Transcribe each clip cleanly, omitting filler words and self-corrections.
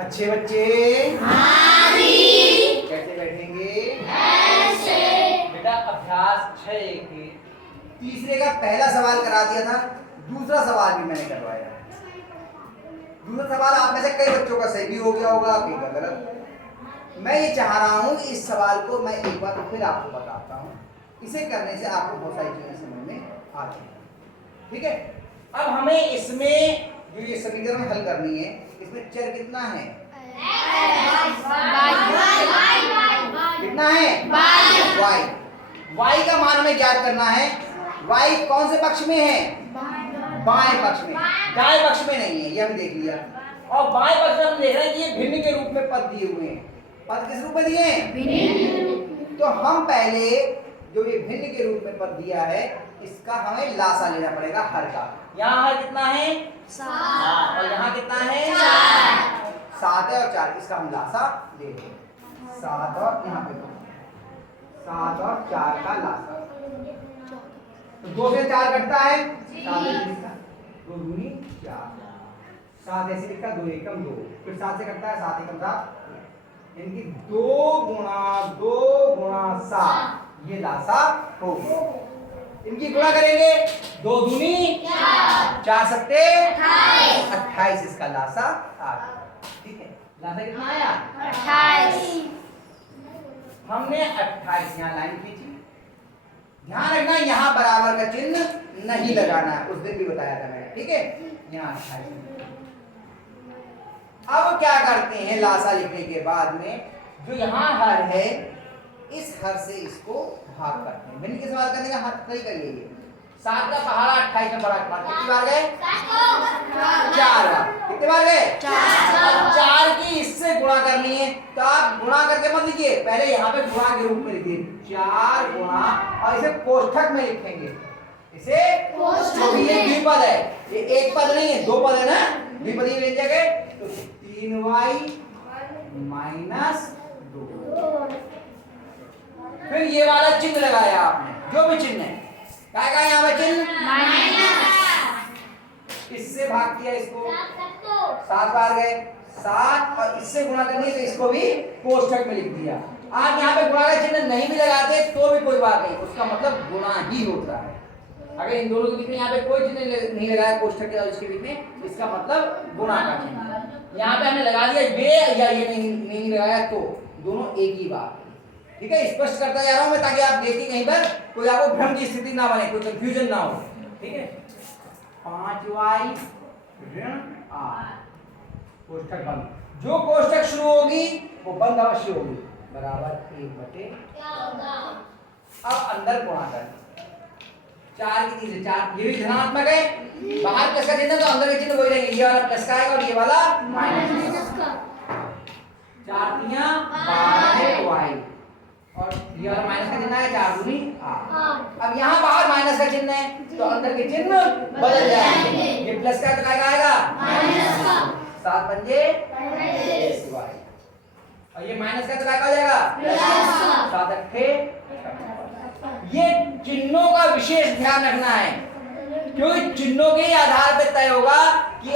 अच्छे बच्चे कैसे बैठेंगे? ऐसे। बेटा अभ्यास 6 के तीसरे का पहला सवाल करा दिया था, दूसरा सवाल भी मैंने करवाया। दूसरा सवाल आप में से कई बच्चों का सही भी हो गया होगा, कई का गलत। मैं ये चाह रहा हूँ कि इस सवाल को मैं एक बार फिर आपको बताता हूँ। इसे करने से आपको बहुत सारी चीजें समझ में आ जाएंगी। ठीक है, अब हमें इसमें जो ये समीकरण हल करनी है, इसमें चर कितना है? कितना है? y। y का मान हमें ज्ञात करना है। y कौन से पक्ष में है? बाएं पक्ष में, दाएं पक्ष में नहीं है, ये हम देख लिया। और बाएं पक्ष में हम देख रहे हैं कि ये भिन्न के रूप में पद दिए हुए हैं। पद किस रूप में दिए हैं? तो हम पहले जो ये भिन्न के रूप में पद दिया है, इसका हमें लासा लेना पड़ेगा हर का। यहाँ हर कितना है? 7। और यहाँ कितना है? 4। 7 है और 4, इसका हम लासा ले लेंगे। 7 और यहाँ पे 7 और 4 का लासा, तो 2 से 4 कटता है, 7 ऐसे लिखा, 2 दूनी 4, 7 ऐसे लिखा, 2 एकम 2, फिर 7 से कटता है, 7 एकम 7, इनकी 2 गुणा 7, ये लासा होगा। इनकी गुणा करेंगे, 2 दूनी 4 सत्ते 28, इसका लासा आ गया। ठीक है, लासा कितना आया? 28। हमने 28 यहाँ लाइन खींची। ध्यान रखना यहाँ बराबर का चिन्ह नहीं लगाना है, उस दिन भी बताया था मैंने। ठीक है, यहाँ 28। अब क्या करते हैं, लासा लिखने के बाद में जो यहाँ हर है, इस हर से इसको भाग करते हैं। भिन्न के सवाल करने का हर तरीका ये 7 का पहाड़ा 28 में बड़ा कितनी बार गए? 4 बार। कितने बार गए? 4। 4 की इससे गुणा करनी है, तो आप गुणा करके मत लिखिए, पहले यहाँ पे गुणा के रूप में लिखिए, 4 गुणा, और इसे कोष्ठक में लिखेंगे। इसे क्योंकि ये द्विपद है, ये एक पद नहीं है, 2 पद है ना, द्विपदी व्यंजक है, तो 3y माइनस 2। फिर ये वाला चिन्ह लगाया आपने, जो भी चिन्ह है, क्या कहा यहाँ पे चिन्ह? इससे भाग किया इसको, 7 बार गए, 7 और इससे गुणा करनी है, तो इसको भी कोष्ठक में लिख दिया। आप यहाँ पे गुणा का चिन्ह नहीं भी लगाते तो भी कोई बात नहीं, उसका मतलब गुणा ही होता है। अगर इन दोनों के बीच में यहाँ पे कोई चिन्ह नहीं लगाया कोष्ठक के और इसके बीच में, इसका मतलब गुणा का चिन्ह। यहाँ पे हमने लगा दिया ये या ये नहीं लगाया, तो दोनों एक ही बात। ठीक है, स्पष्ट करता जा रहा हूं मैं, ताकि आप देखिए कहीं पर कोई आपको भ्रम की स्थिति ना बने, कोई कंफ्यूजन ना हो। ठीक है, 5y ऋण 8 कोष्ठक बंद, जो कोष्ठक शुरू होगी वो बंद अवश्य होगी, बराबर 1/14। अब अंदर गुणा कर, 4 की 3 से 4, ये भी धनात्मक है, बाहर प्लस का चिन्ह तो अंदर का चिन्ह वही रहेगा, ये वाला प्लस का आएगा और ये वाला माइनस का। 4 3 12 y और ये वाला माइनस का चिन्ह है, 4 दूनी 8। अब यहाँ बाहर माइनस का चिन्ह है, तो अंदर के चिन्ह बदल जाएंगे, ये प्लस का तो क्या आएगा? माइनस का। 7 पंजे 22y, और ये माइनस का तो क्या हो जाएगा? प्लस का। 7 अट्ठे। ये चिन्हों का विशेष ध्यान रखना है, क्योंकि चिन्हों के ही आधार पर तय होगा कि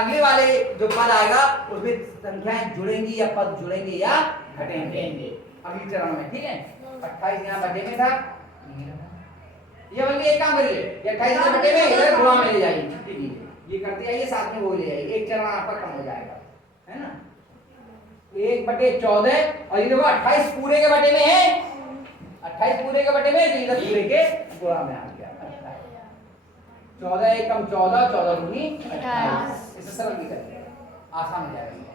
अगले वाले जो पद आएगा उसमें संख्याएं जुड़ेंगी या पद जुड़ेंगे या घटेंगे अगले चरण में। ठीक है, 28 यहाँ बटे में था, ये बल्कि एक काम करिए, ये 28 के बटे में इधर गुणा में ले जाइए। ठीक है, ये करते जाइए, साथ में वो ले जाइए, एक चरण आपका कम हो जाएगा, है ना। 1/14 और ये देखो 28 पूरे के बटे में है, 28 पूरे के बटे में, तो इधर पूरे के गुणा में आ गया। 14 एकम 14, 14 दूनी 28, इसे सरल भी करिए, आसान हो जाएगा।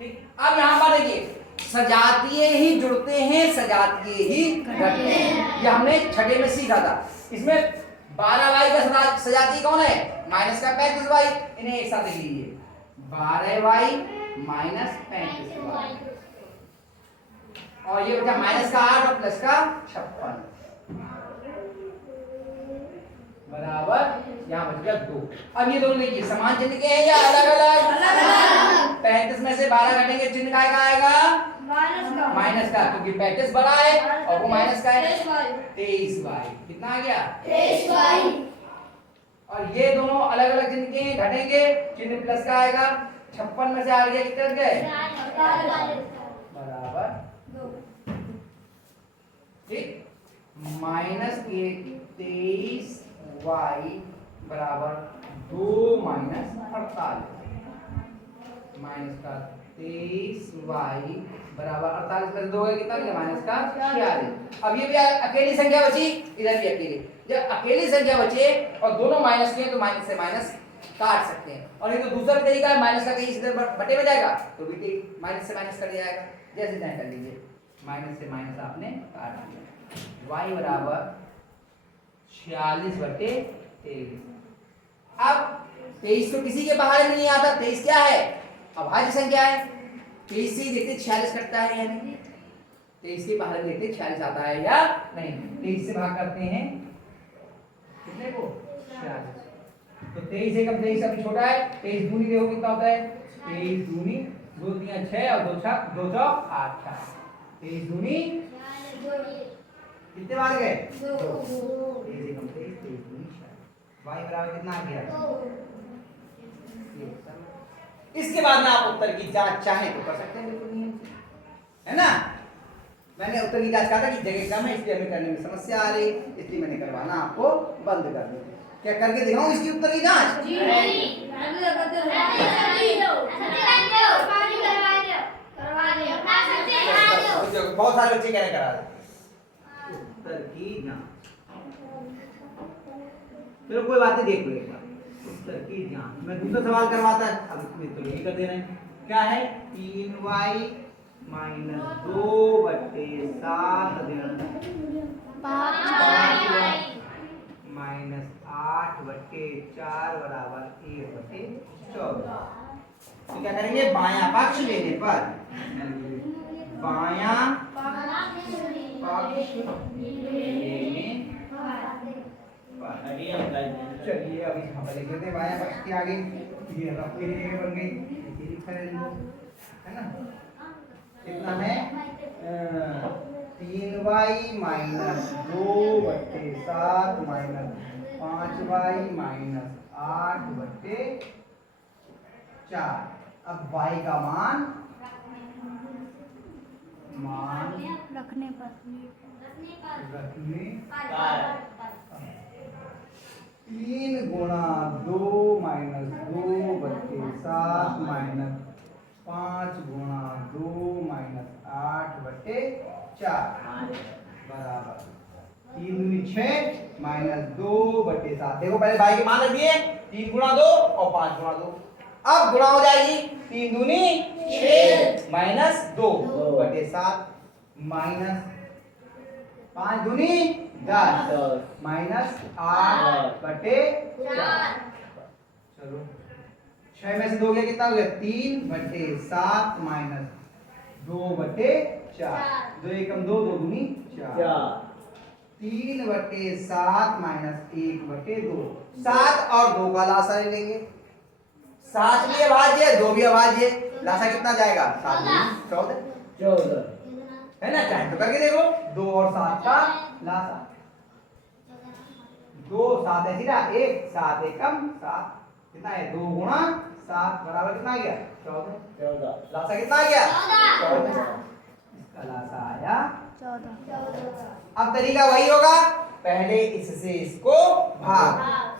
ठीक, अब यहाँ पर देखिए, सजातीय ही जुड़ते हैं, सजातीय ही घटते हैं, ये हमने छठे में सीखा था। इसमें 12y का सजातीय कौन है? माइनस का 35y, इन्हें एक साथ लिख लीजिए, 12y माइनस 35y, और ये बचा माइनस का 8 और प्लस का 56, बराबर यहाँ बच गया 2। अब ये दोनों देखिए समान चिन्ह के हैं या अलग अलग? 35 में से 12 घटेंगे, चिन्ह का आएगा माइनस का, क्योंकि 35 बड़ा है और वो माइनस का है, 23y। कितना आ गया? 23y। और ये दोनों अलग अलग चिन्ह के घटेंगे, चिन्ह प्लस का आएगा, 56 में से 8 गया कितने बच गए बराबर 2। ठीक, माइनस 23y बराबर 2 माइनस 48 माइनस का 23y बराबर 48 में 2 है कितना गया माइनस का 46। अब ये भी अकेली संख्या बची, इधर भी अकेली। जब अकेली संख्या बचे और दोनों माइनस के हैं तो माइनस से माइनस काट सकते हैं। और ये तो दूसरा तरीका है, माइनस का कहीं इधर बटे में जाएगा तो भी कहीं माइनस से माइनस कर दिया जाएगा। जैसे तय कर लीजिए, माइनस से माइनस आपने काट दिया। y बराबर 46/23। अब 23 तो किसी के बाहर में नहीं आता, 23 क्या है अभाज्य संख्या है। 23 से देखते 46 कटता है या नहीं, 23 के बाहर में देखते 46 आता है या नहीं। 23 से भाग करते हैं कितने को 46। तो 23 से कम 23 अभी छोटा है। 23 दूनी देखो कितना होता है 23 दूनी 2 3 6 और 2 6 2 4 8 23 दूनी कितने बार गए 2। 23 से कम 23 23 दूनी 6 y बराबर कितना आ गया 2। इसके बाद में आप उत्तर की जांच चाहें तो कर सकते हैं, बिल्कुल नियम से, है ना। मैंने उत्तर की जांच कहा था कि जगह कम है इसलिए हमें करने में समस्या आ रही, इसलिए मैंने करवाना आपको बंद कर दिया। क्या करके दिखाऊं इसकी उत्तर की जांच? बहुत सारे बच्चे कह रहे करा दे उत्तर की जांच। चलो कोई बात नहीं, देख लो एक बार उत्तर की जांच। मैं दूसरा सवाल करवाता है, अब इसमें तो यही कर दे रहे हैं। क्या है 3y - 2/7 -8/4 बराबर 1/14। तो क्या करेंगे बायां पक्ष लेने पर, बायां पक्ष लेने चलिए अभी यहाँ पर लिख देते हैं बायां पक्ष के आगे ये रफ के लिए बन गई, ये लिखा है इनको, है ना। कितना है 3y - 2/7 -5y - 8/4। अब y का मान रखने पर 3 गुणा 2 - 2/7 -5 गुणा 2 - 8/4 बराबर 3 दूनी 6 - 2/7। देखो पहले भाई के मान रख दिए 3 गुणा 2 और 5 गुणा 2। अब गुणा हो जाएगी 3 दूनी 6 - 2/7 -5 दूनी 10 -8/4। चलो 6 में से 2 गया कितना हो गया 3/7 -2/4। 2 एकम 2 2 दूनी 4 3/7 -1/2। 7 और 2 का लासा ले लेंगे। 7 भी अभाज्य है 2 भी अभाज्य है, लासा कितना जाएगा 7 14 है ना। चाहे तो करके देखो 2 और 7 का लासा 2 7 है सीधा 1 7 एकम 7 कितना है 2 गुणा 7 बराबर कितना आ गया 14। लासा कितना आ गया 14। इसका लासा आया 14। अब तरीका वही होगा, पहले इससे इसको भाग।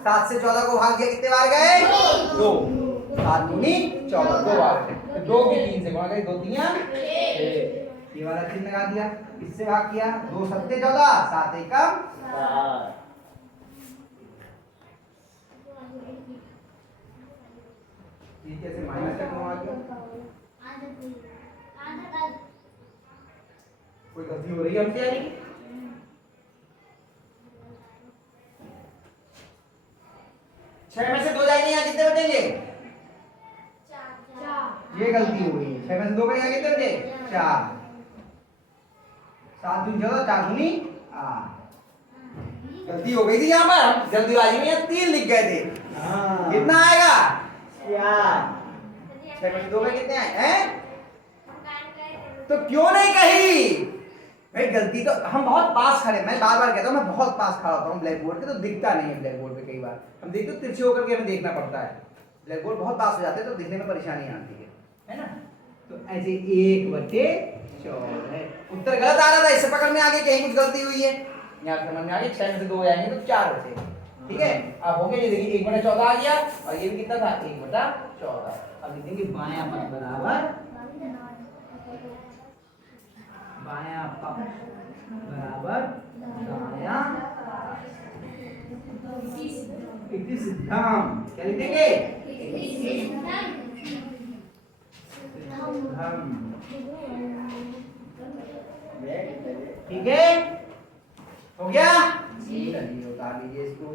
7 से 14 को भाग दिया कितने बार गए 2 7 दूनी 14 2 बार। 2 के 3 से गुणा करें 2 3 6 ये वाला 3 लगा दिया, इससे भाग किया 2 7 14 7 एकम 7। ये कैसे माइनस का क्यों आ गया? कोई गलती हो रही है हमसे यानी 6 में से 2 जाएंगे यहाँ कितने बचेंगे 4। ये गलती हो गई, 6 में से 2 करेंगे कितने बचे 4 7 दूनी 14 4 दूनी 8। गलती हो गई थी यहाँ पर, हम जल्दीबाजी में यहाँ 3 लिख गए थे। कितना आएगा 4। 6 में से 2 में कितने आए हैं? तो क्यों नहीं कही भाई गलती तो हम बहुत पास खड़े, मैं बार बार कहता हूँ मैं बहुत पास खड़ा होता हूँ ब्लैक बोर्ड के, तो दिखता नहीं है ब्लैक बोर्ड पे। कई बार हम देखते तिरछे होकर के हमें देखना पड़ता है, ब्लैक बोर्ड बहुत पास हो जाते हैं तो दिखने में परेशानी आती है ना। तो ऐसे 1/14 उत्तर गलत आ रहा था, इससे पकड़ में आगे कहीं कुछ गलती हुई है, यहाँ समझ में आ गई। 6 में से 2 जाएंगे तो 4 बचे, ठीक है। अब हो गया, ये देखिए 1/14 आ गया और ये भी कितना था 1/14। अब लिखेंगे बायां पक्ष बराबर, बायां पक्ष बराबर दायां, इति सिद्धम। क्या लिखेंगे? ठीक है, हो गया, चलिए उतार लीजिए इसको।